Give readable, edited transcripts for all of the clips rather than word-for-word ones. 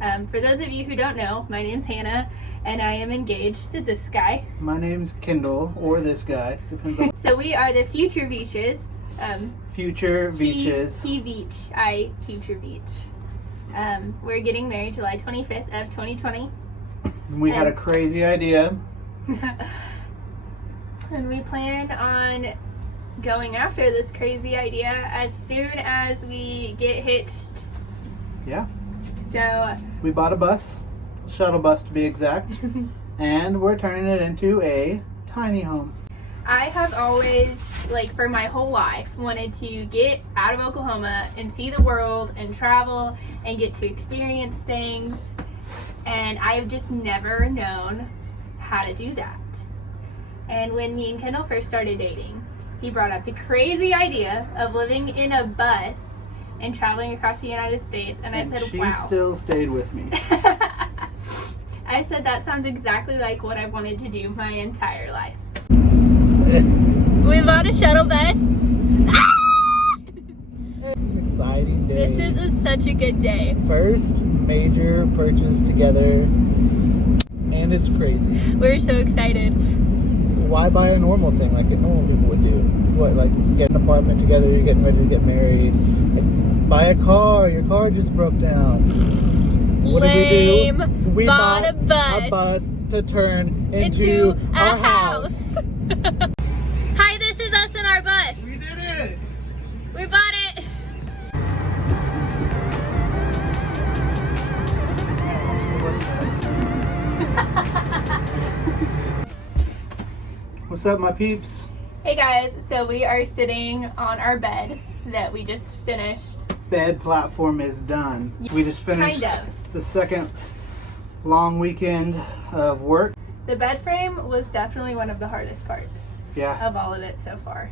For those of you who don't know, my name's Hannah, and I am engaged to this guy. My name's Kendall, or this guy. Depends on So we are the Future Beaches. Future Beaches. He Beach, I Future Beach. We're getting married July 25th of 2020. We had a crazy idea. And we plan on going after this crazy idea as soon as we get hitched. Yeah. So we bought a bus, shuttle bus to be exact, and we're turning it into a tiny home. I have always, like for my whole life, wanted to get out of Oklahoma and see the world and travel and get to experience things, and I've just never known how to do that. And when me and Kendall first started dating, he brought up the crazy idea of living in a bus and traveling across the United States, and I said, wow. She still stayed with me. I said, that sounds exactly like what I wanted to do my entire life. We bought a shuttle bus. It's an exciting day. This is such a good day. First major purchase together, and it's crazy. We're so excited. Why buy a normal thing like normal people would do? What, like get an apartment together, you're getting ready to get married. Like, buy a car, your car just broke down. What Lame. did we do? We bought a bus. A bus to turn into a our house. Hi, this is us in our bus. We did it. We bought it. What's up, my peeps? Hey guys, so we are sitting on our bed that we just finished. Bed platform is done. We just finished Kind of. the second long weekend of work. The bed frame was definitely one of the hardest parts Yeah, of all of it so far.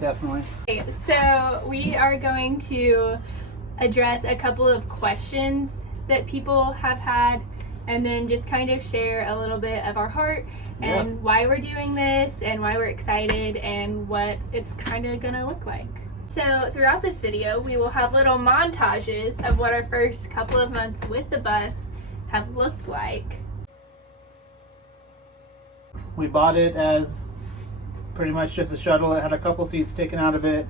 definitely. Okay, so we are going to address a couple of questions that people have had, and then just kind of share a little bit of our heart and why we're doing this and why we're excited and what it's kind of gonna look like. So throughout this video, we will have little montages of what our first couple of months with the bus have looked like. We bought it as pretty much just a shuttle. It had a couple seats taken out of it,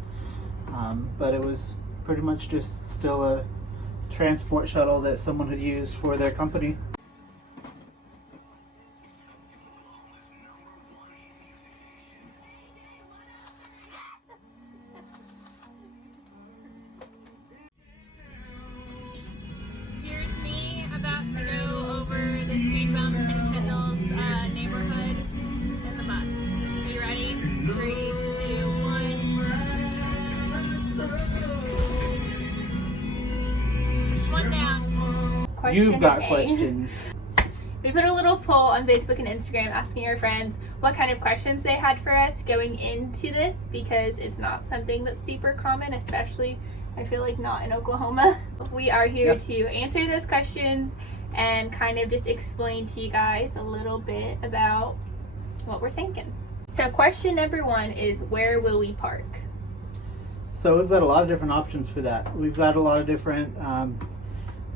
but it was pretty much just still a transport shuttle that someone had used for their company. Here's me about to go over the speed bumps in Kendall's neighborhood in the bus. Are you ready? 3, 2, 1. One down. You've got A. questions. We put a little poll on Facebook and Instagram asking our friends what kind of questions they had for us going into this, because it's not something that's super common, especially I feel like not in Oklahoma. We are here to answer those questions and kind of just explain to you guys a little bit about what we're thinking. So question number 1 is, where will we park? So we've got a lot of different options for that. We've got a lot of different,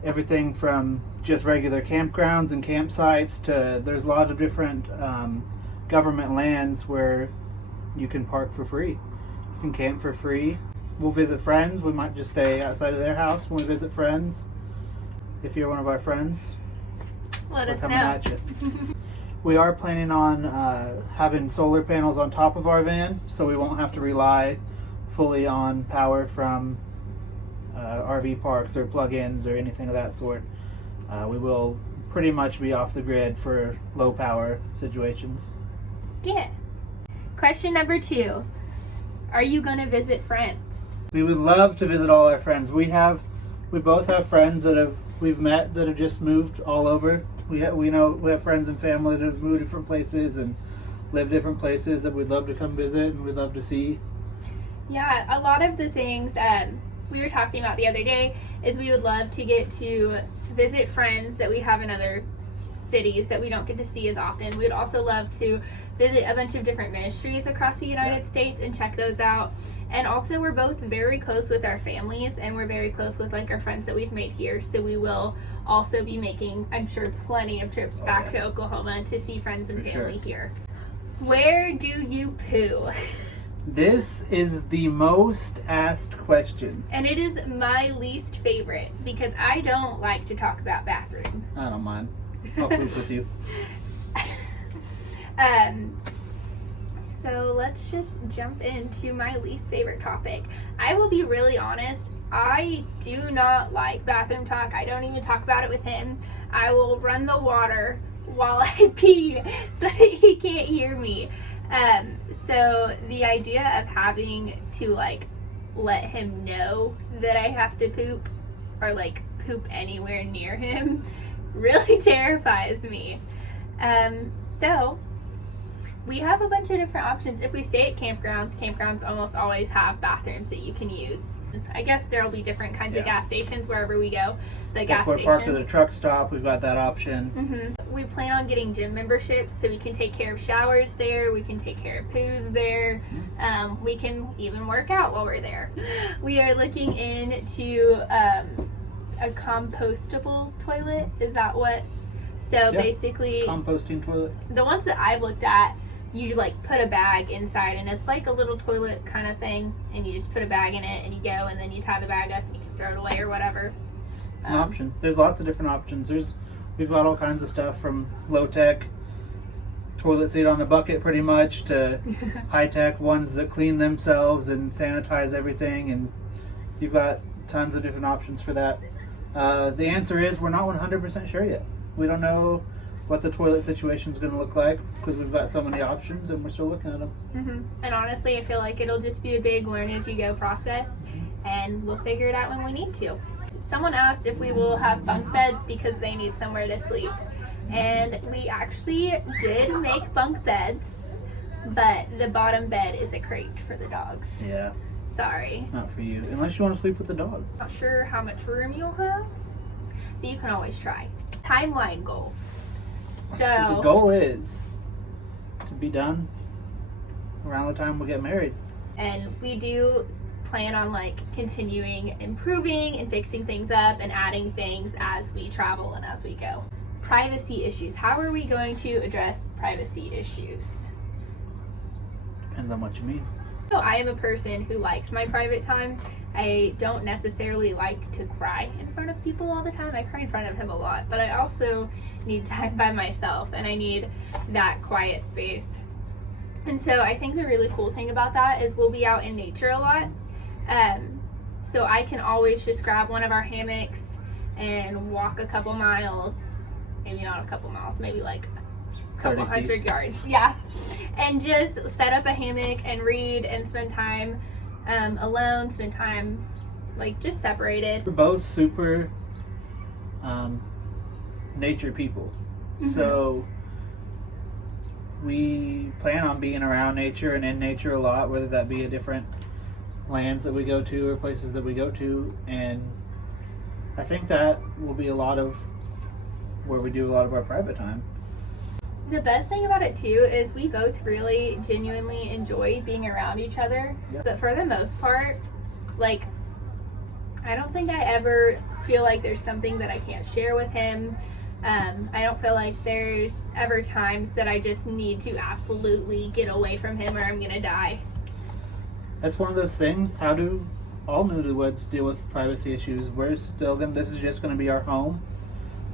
everything from just regular campgrounds and campsites to there's a lot of different government lands where you can park for free. You can camp for free. We'll visit friends. We might just stay outside of their house when we visit friends. If you're one of our friends, Let we're us coming know. at you. We are planning on having solar panels on top of our van, so we won't have to rely fully on power from RV parks or plug-ins or anything of that sort. We will pretty much be off the grid for low power situations. Yeah. Question number 2. Are you going to visit friends? We would love to visit all our friends. We both have friends that we've met that have just moved all over. We have friends and family that have moved different places and lived different places that we'd love to come visit and we'd love to see. Yeah, a lot of the things we were talking about the other day is we would love to get to visit friends that we have in other cities that we don't get to see as often. We would also love to visit a bunch of different ministries across the United States and check those out. And also, we're both very close with our families, and we're very close with like our friends that we've made here. So we will also be making, I'm sure, plenty of trips back to Oklahoma to see friends and family here. Where do you poo? This is the most asked question. And it is my least favorite because I don't like to talk about bathrooms. I don't mind. I'll poop with you. So let's just jump into my least favorite topic. I will be really honest. I do not like bathroom talk. I don't even talk about it with him. I will run the water while I pee so that he can't hear me. So the idea of having to like let him know that I have to poop or like poop anywhere near him really terrifies me. So we have a bunch of different options. If we stay at campgrounds almost always have bathrooms that you can use. I guess there'll be different kinds of gas stations wherever we go. If we're parked at a truck stop, we've got that option. We plan on getting gym memberships so we can take care of showers there, we can take care of poos there, we can even work out while we're there. We are looking into a compostable toilet. Is that what? So basically, composting toilet. The ones that I've looked at, you like put a bag inside and it's like a little toilet kind of thing, and you just put a bag in it and you go and then you tie the bag up and you can throw it away or whatever. It's an option. There's lots of different options. We've got all kinds of stuff from low tech toilet seat on a bucket pretty much to high tech ones that clean themselves and sanitize everything, and you've got tons of different options for that. The answer is we're not 100% sure yet. We don't know what the toilet situation is going to look like because we've got so many options and we're still looking at them. And honestly, I feel like it'll just be a big learn as you go process, and we'll figure it out when we need to. Someone asked if we will have bunk beds because they need somewhere to sleep, and we actually did make bunk beds, but the bottom bed is a crate for the dogs. Yeah. Sorry. Not for you, unless you want to sleep with the dogs. Not sure how much room you'll have, but you can always try. Timeline goal. So the goal is to be done around the time we get married. And we do plan on like continuing improving and fixing things up and adding things as we travel and as we go. Privacy issues. How are we going to address privacy issues? Depends on what you mean. So I am a person who likes my private time. I don't necessarily like to cry in front of people all the time. I cry in front of him a lot, but I also need time by myself and I need that quiet space. And so I think the really cool thing about that is we'll be out in nature a lot. So I can always just grab one of our hammocks and walk a couple miles, maybe not a couple miles, maybe like a couple 100 yards. Yeah. And just set up a hammock and read and spend time alone, spend time like just separated. We're both super nature people. So we plan on being around nature and in nature a lot, whether that be at different lands that we go to or places that we go to, and I think that will be a lot of where we do a lot of our private time. The best thing about it too is we both really genuinely enjoy being around each other, but for the most part, like I don't think I ever feel like there's something that I can't share with him. I don't feel like there's ever times that I just need to absolutely get away from him or I'm gonna die. That's one of those things. How do all newlyweds deal with privacy issues? We're still gonna, this is just gonna be our home.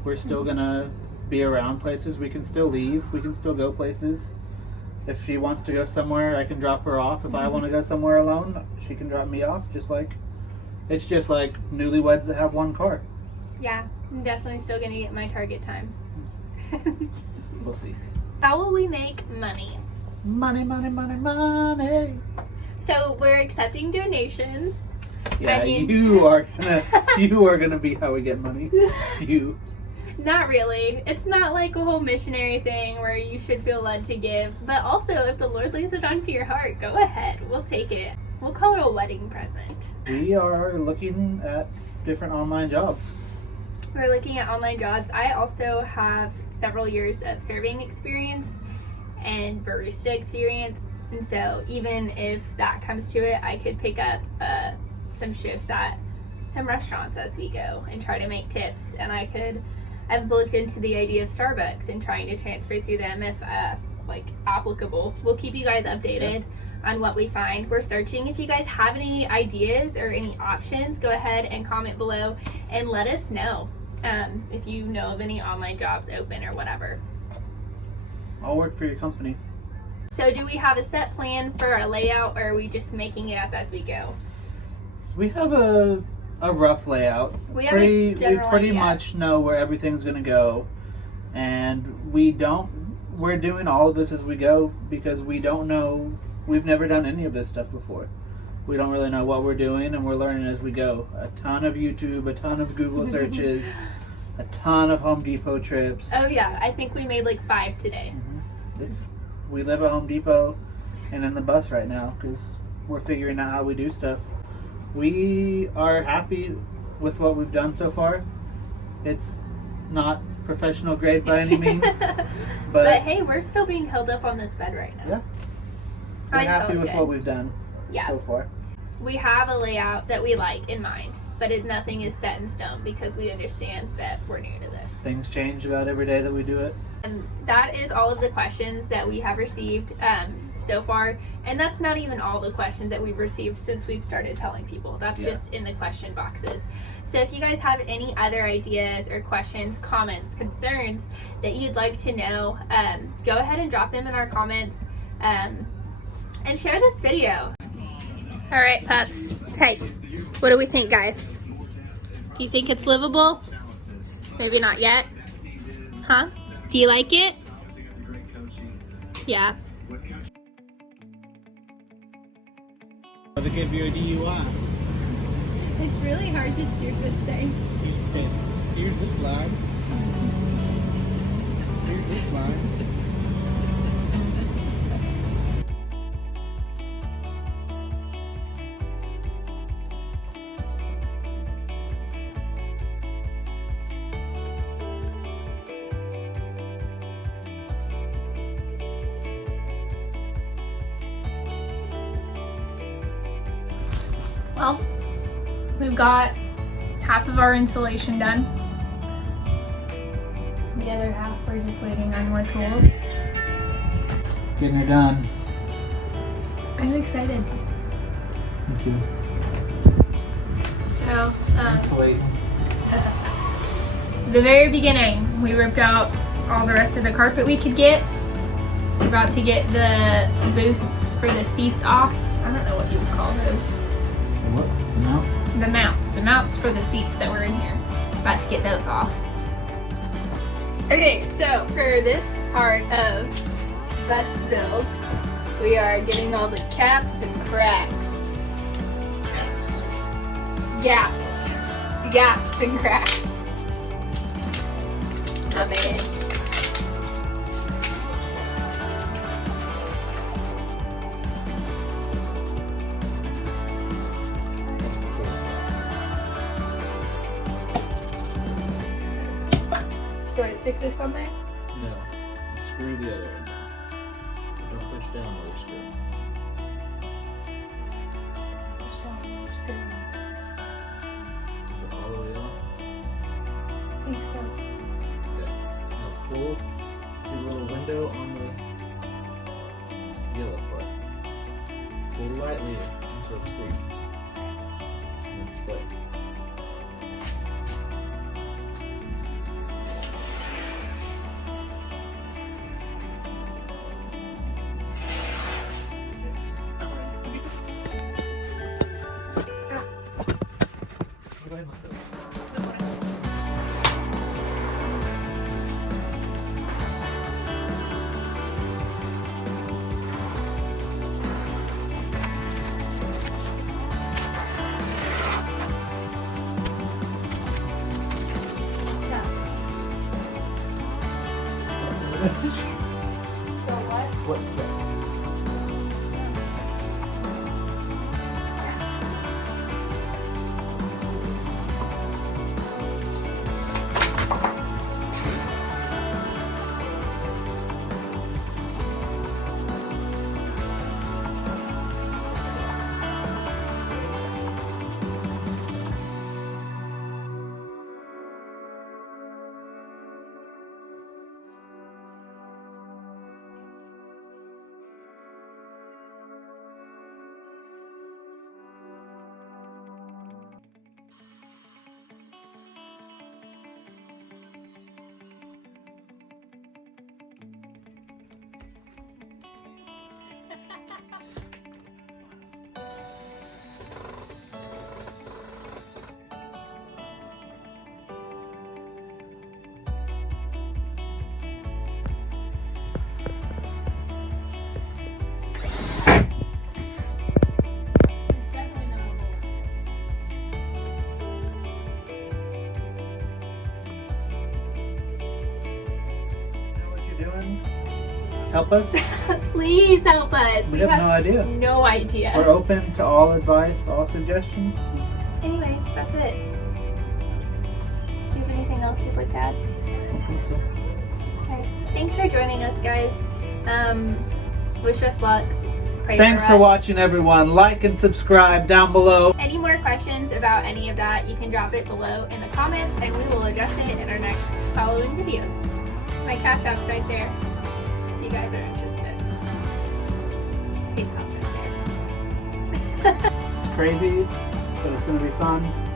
We're still gonna be around places. We can still leave. We can still go places. If she wants to go somewhere, I can drop her off. If I want to go somewhere alone, she can drop me off. It's just like newlyweds that have one car. Yeah, I'm definitely still gonna get my target time. We'll see. How will we make money? Money, money, money, money. So we're accepting donations. Yeah, I mean, you are gonna be how we get money. You. Not really. It's not like a whole missionary thing where you should feel led to give. But also, if the Lord lays it onto your heart, go ahead. We'll take it. We'll call it a wedding present. We are looking at different online jobs. we're looking at online jobs. I also have several years of serving experience and barista experience, and so even if that comes to it, I could pick up some shifts at some restaurants as we go and try to make tips. And I've looked into the idea of Starbucks and trying to transfer through them if like applicable. We'll keep you guys updated on what we find. We're searching. If you guys have any ideas or any options, go ahead and comment below and let us know if you know of any online jobs open or whatever. I'll work for your company. So do we have a set plan for our layout, or are we just making it up as we go? We have a rough layout. We have a general we pretty idea. much know where everything's going to go, and we're doing all of this as we go because we don't know. We've never done any of this stuff before. We don't really know what we're doing, and we're learning as we go. A ton of YouTube, a ton of Google searches, a ton of Home Depot trips. Oh yeah, I think we made like 5 today. We live at Home Depot and in the bus right now because we're figuring out how we do stuff. We are happy with what we've done so far. It's not professional grade by any means, but hey, we're still being held up on this bed right now. Yeah, we're happy with what we've done so far. We have a layout that we like in mind, but nothing is set in stone because we understand that we're new to this. Things change about every day that we do it. And that is all of the questions that we have received so far. And that's not even all the questions that we've received since we've started telling people. That's just in the question boxes. So if you guys have any other ideas or questions, comments, concerns that you'd like to know, go ahead and drop them in our comments and share this video. All right, pups. Hey, what do we think, guys? Do you think it's livable? Maybe not yet. Huh? Do you like it? Yeah. To give you a DUI. It's really hard to steer this thing. Here's this line. Here's this line. Well, we've got half of our installation done. The other half, we're just waiting on more tools. Getting it done. I'm excited. Thank you. So, Insulating. the very beginning, we ripped out all the rest of the carpet we could get. We're about to get the boosts for the seats off. I don't know what you would call those. What? The mounts? The mounts for the seats that were in here. About to get those off. Okay, so for this part of bus build, we are getting all the caps and cracks. Gaps and cracks. My bad. Do I stick this on there? No. Screw the other one down. Don't push down while you're screwing. Is it all the way off? I think so. Okay. Now pull. See the little window on the yellow part. Pull lightly until it's free. And then split. What's that? help us? Please help us. We have no idea. no idea. We're open to all advice, all suggestions. Anyway, that's it. Do you have anything else you'd like to add? I don't think so. Okay. Thanks for joining us, guys. Wish us luck. Pray Thanks for us. watching, everyone. Like and subscribe down below. Any more questions about any of that, you can drop it below in the comments and we will address it in our next following videos. My Cash App's right there if you guys are interested. PayPal's right there. It's crazy, but it's going to be fun.